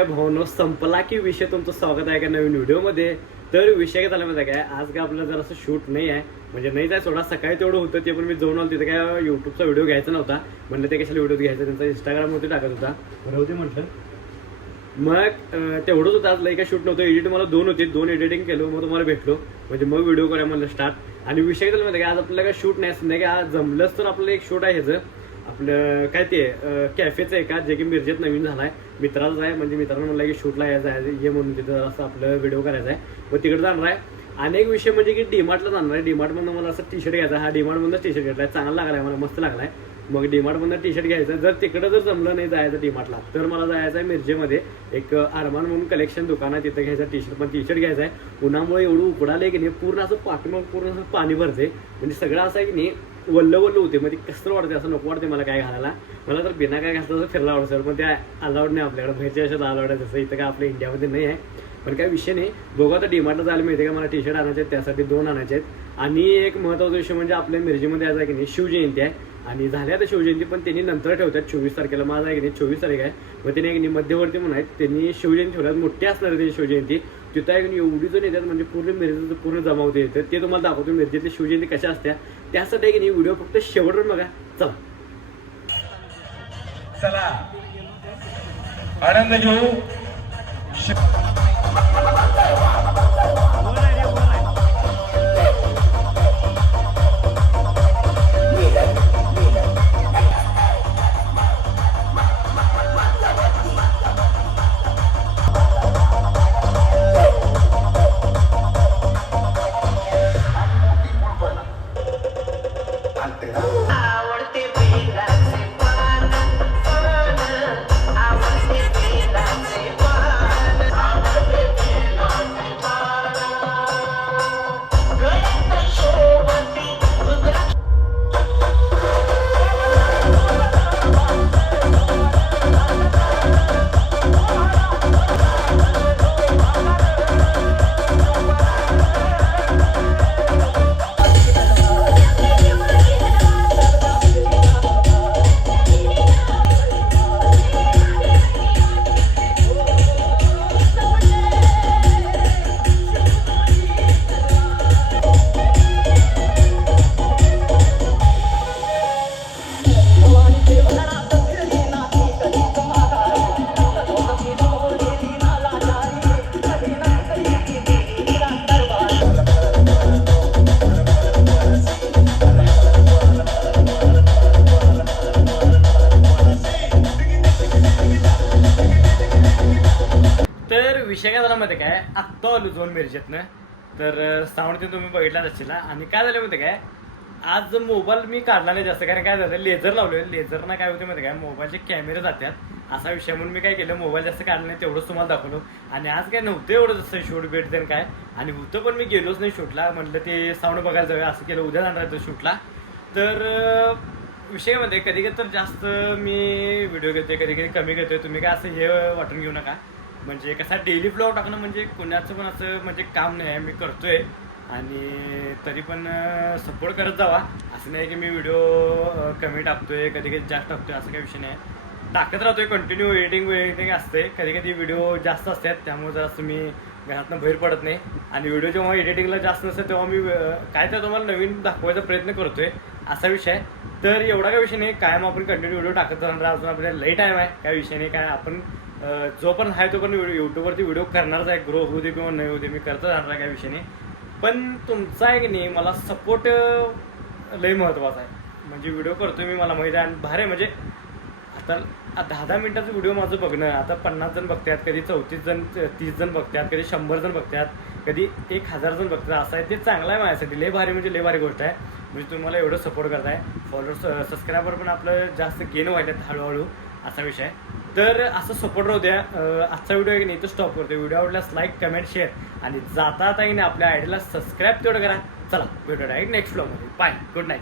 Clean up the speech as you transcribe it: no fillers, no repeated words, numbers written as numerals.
काय भावनो संपला की विषय. तुमचं स्वागत आहे का नवीन व्हिडिओमध्ये. तर विषय काय झाला माहिती काय, आज काय आपल्याला जर असं शूट नाही आहे, म्हणजे नाही जाय सोडा. सकाळी तेवढं होतं ते पण मी जाऊन आलो तिथे. काय युट्यूबचा व्हिडिओ घ्यायचा नव्हता, म्हणलं ते कशाला व्हिडिओ घ्यायचा, त्यांचा इंस्टाग्रामवरती टाकत होता. बरोबर म्हटलं मग तेवढंच होतं. आज लई काय शूट नव्हतं, एडिट मला 2 होते, 2 एडिटिंग केलो. मग तुम्हाला भेटलो, म्हणजे मग व्हिडिओ करूया म्हणलं स्टार्ट. आणि विषय झाला माहिती काय, आज आपल्याला काय शूट नाही असं नाही. आज जमलंच तर आपलं एक शूट आहे ह्याचं, आपलं काय ते कॅफेचं आहे का, जे की मिरजेत नवीन झालं आहे. मित्राचं आहे, म्हणजे मित्रांनो म्हणलं की शूटला यायचं आहे, ये म्हणून तिथं असं आपलं व्हिडिओ करायचा आहे. मग तिकडे जाणार आहे. आणि एक विषय म्हणजे की डीमार्टला जाणार आहे. डीमार्टमधून मला असं टी शर्ट घ्यायचा. हा डीमार्टमधून टी शर्ट घेतला आहे, चांगला लागला आहे मला, मस्त लागला आहे. मग डीमार्टमधून टी शर्ट घ्यायचं. जर तिकडं जर जमलं नाही जायचं डीमार्टला, तर मला जायचं आहे मिरजेमध्ये एक अरमान म्हणून कलेक्शन दुकान आहे, तिथं घ्यायचं टी शर्ट. पण टी शर्ट घ्यायचं आहे. उन्हामुळे एवढं उकडालं आहे की नाही, पूर्ण असं पाठीमाग पूर्ण असं पाणी भरते, म्हणजे सगळं असं आहे की नाही वल्ल होते. मग ते कसं वाटते, असं नको वाटते मला काय घालायला. मला तर बिना काय घातलं तर फिरला आवडतं सर, पण त्या अलाउड नाही आपल्याकडे. बाहेरच्या अशात अलाउड आहे, तसं इथं काय आपल्या इंडियामध्ये नाही आहे. पण काय विषय नाही, बघू आता डीमार्टला जायला मिळते का. मला टी शर्ट आणायचे आहेत, त्यासाठी 2 आणायचे आहेत. आणि एक महत्त्वाचा विषय म्हणजे आपल्या मिरजेमध्ये आज आहे की नाही शिवजयंती आहे. आणि झाल्या तर शिवजयंती, पण त्यांनी नंतर ठेवतात 24 तारखेला. माझा आहे की नाही 24 तारीख आहे. मग त्यांनी एक मध्यवर्ती म्हणून आहेत, त्यांनी शिवजयंती ठेवल्यात. मोठी असणार त्यांची शिवजयंती. तिथं आहे की एवढी जण येतात, म्हणजे पूर्ण मिरजेचं पूर्ण जमावते येतात. ते तुम्हाला दाखवतो मिरजेतली शिवजयंती कशा असत्या. त्यासाठी आहे की नाही व्हिडिओ फक्त शेवटवर बघा. चला आनंद घेऊ. विषय काय झाला माहिती काय, आत्ता आलो जाऊन मिरजेतनं. तर साऊंड ते तुम्ही बघितलाच असेल. आणि काय झालं माहिती काय, आज मोबाईल मी काढला नाही जास्त, कारण काय झालं लेझर लावले. लेझरना काय होते माहिती काय, मोबाईलचे कॅमेरे जातात असा विषय. म्हणून मी काय केलं, मोबाईल जास्त काढला नाही, तेवढंच तुम्हाला दाखवलं. आणि आज काय नव्हतं एवढं जसं शूट भेट देणं काय, आणि होतं पण मी गेलोच नाही शूटला. म्हटलं ते साऊंड बघायला जाऊया, असं केलं. उद्या जाणार आहे तो शूटला. तर विषयामध्ये कधी कधी तर जास्त मी व्हिडिओ घेतोय, कधी कधी कमी घेतोय. तुम्ही काय असं हे वाटून घेऊ नका. म्हणजे कसं टाकणं ब्लॉग टाकणं म्हणजे कुणाचं पण असं म्हणजे काम नाही आहे, मी करतोय. आणि तरी पण सपोर्ट करत जावा. असं नाही की मी व्हिडिओ कमी टाकतोय, कधी कधी जास्त टाकतोय, असं काही विषय नाही. टाकत राहतोय कंटिन्यू. एडिटिंग असते, कधी कधी व्हिडिओ जास्त असतात, त्यामुळे जर असं मी घरातनं बाहेर पडत नाही. आणि व्हिडिओ जेव्हा एडिटिंगला जास्त नसते तेव्हा मी काय तर तुम्हाला नवीन दाखवायचा प्रयत्न करतोय, असा विषय आहे. तर एवढा काय विषय नाही, कायम आपण कंटिन्यू व्हिडिओ टाकत राहणार. अजून आपल्याला लई टाईम आहे, काय विषय नाही. काय आपण जो पण आहे तो पण यूट्यूबवरती व्हिडिओ करणारच आहे. ग्रो होऊ दे किंवा नाही होऊ दे, मी करत राहणार आहे, काय विषय नाही. पण तुमचा आहे की नाही मला सपोर्ट लई महत्त्वाचा आहे. म्हणजे व्हिडिओ करतोय मी, मला माहिती आहे. आणि भारे म्हणजे आता 10-10 मिनिटाचं व्हिडिओ माझं बघणं, आता 50 जण बघतात, कधी 34 जण 30 जण बघतात, कधी 100 जण बघतात, कधी 1000 जण बघतात. असं आहे, ते चांगलं आहे माझ्यासाठी. लई भारी म्हणजे लई भारी गोष्ट आहे. म्हणजे तुम्ही मला एवढं सपोर्ट करताय. फॉलोअर्स सबस्क्रायबर पण आपलं जास्त गेन व्हायला हळूहळू, असा विषय आहे. तर असं सपोर्ट राहू द्या. आजचा व्हिडिओ आहे की नाही तो स्टॉप करतो. व्हिडिओ आवडल्यास लाईक कमेंट शेअर, आणि जाता आता की नाही आपल्या आयडीला सबस्क्राईब तेवढं करा. चला भेटूया डायरेक्ट नेक्स्ट व्लॉगमध्ये. Bye, good night.